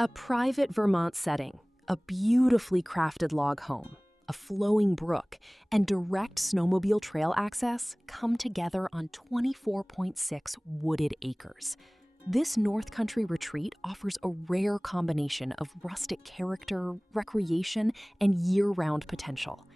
A private Vermont setting, a beautifully crafted log home, a flowing brook, and direct snowmobile trail access come together on 24.6 wooded acres. This North Country retreat offers a rare combination of rustic character, recreation, and year-round potential.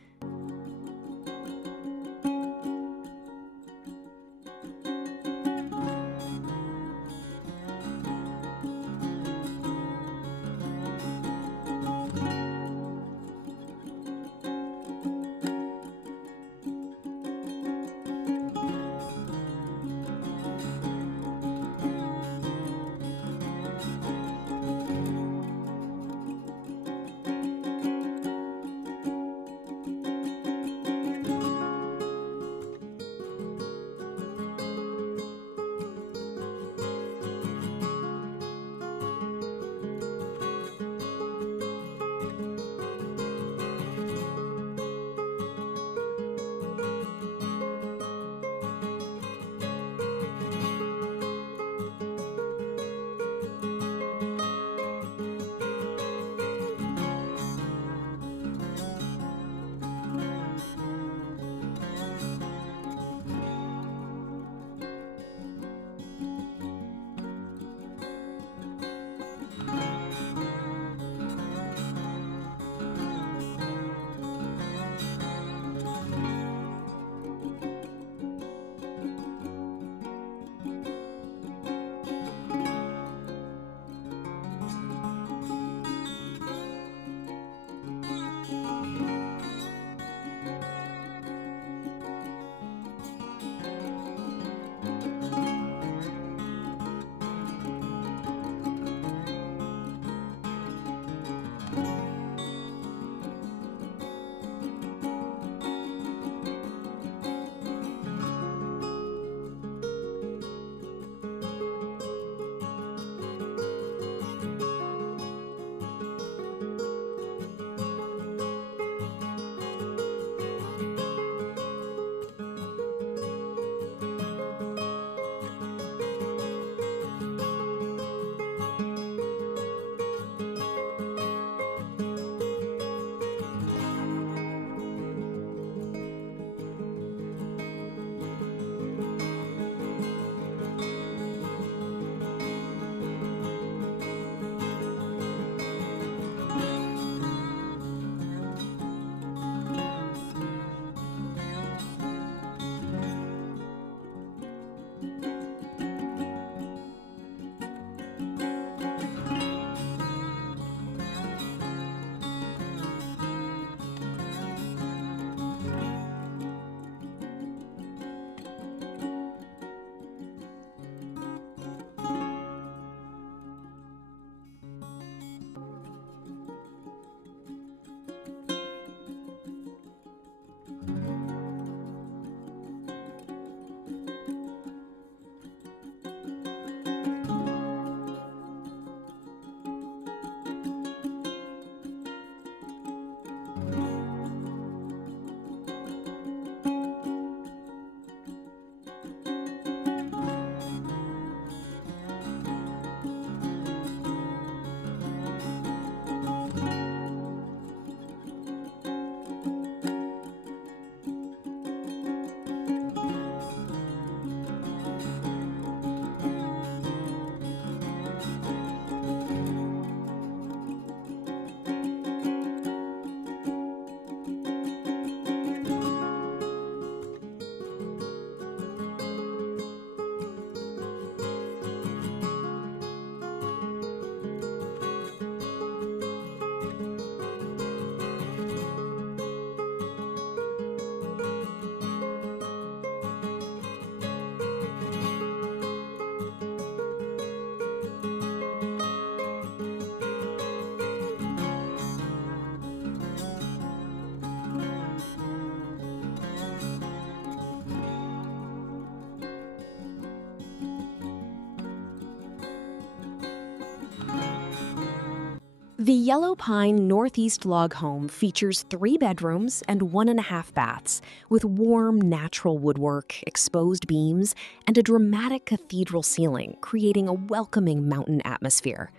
The Yellow Pine Northeast Log Home features 3 bedrooms and 1.5 baths, with warm, natural woodwork, exposed beams, and a dramatic cathedral ceiling, creating a welcoming mountain atmosphere.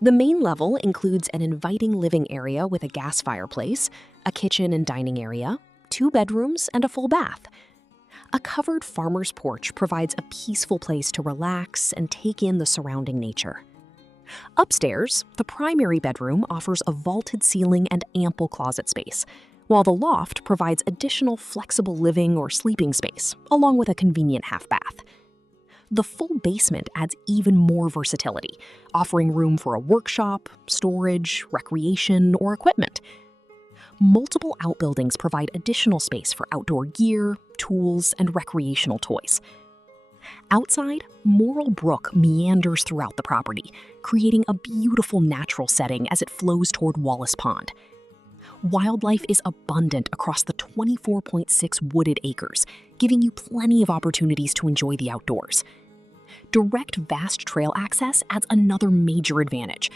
The main level includes an inviting living area with a gas fireplace, a kitchen and dining area, 2 bedrooms, and a full bath. A covered farmer's porch provides a peaceful place to relax and take in the surrounding nature. Upstairs, the primary bedroom offers a vaulted ceiling and ample closet space, while the loft provides additional flexible living or sleeping space, along with a convenient half bath. The full basement adds even more versatility, offering room for a workshop, storage, recreation, or equipment. Multiple outbuildings provide additional space for outdoor gear, tools, and recreational toys. Outside, Morrill Brook meanders throughout the property, creating a beautiful natural setting as it flows toward Wallace Pond. Wildlife is abundant across the 24.6 wooded acres, giving you plenty of opportunities to enjoy the outdoors. Direct vast trail access adds another major advantage,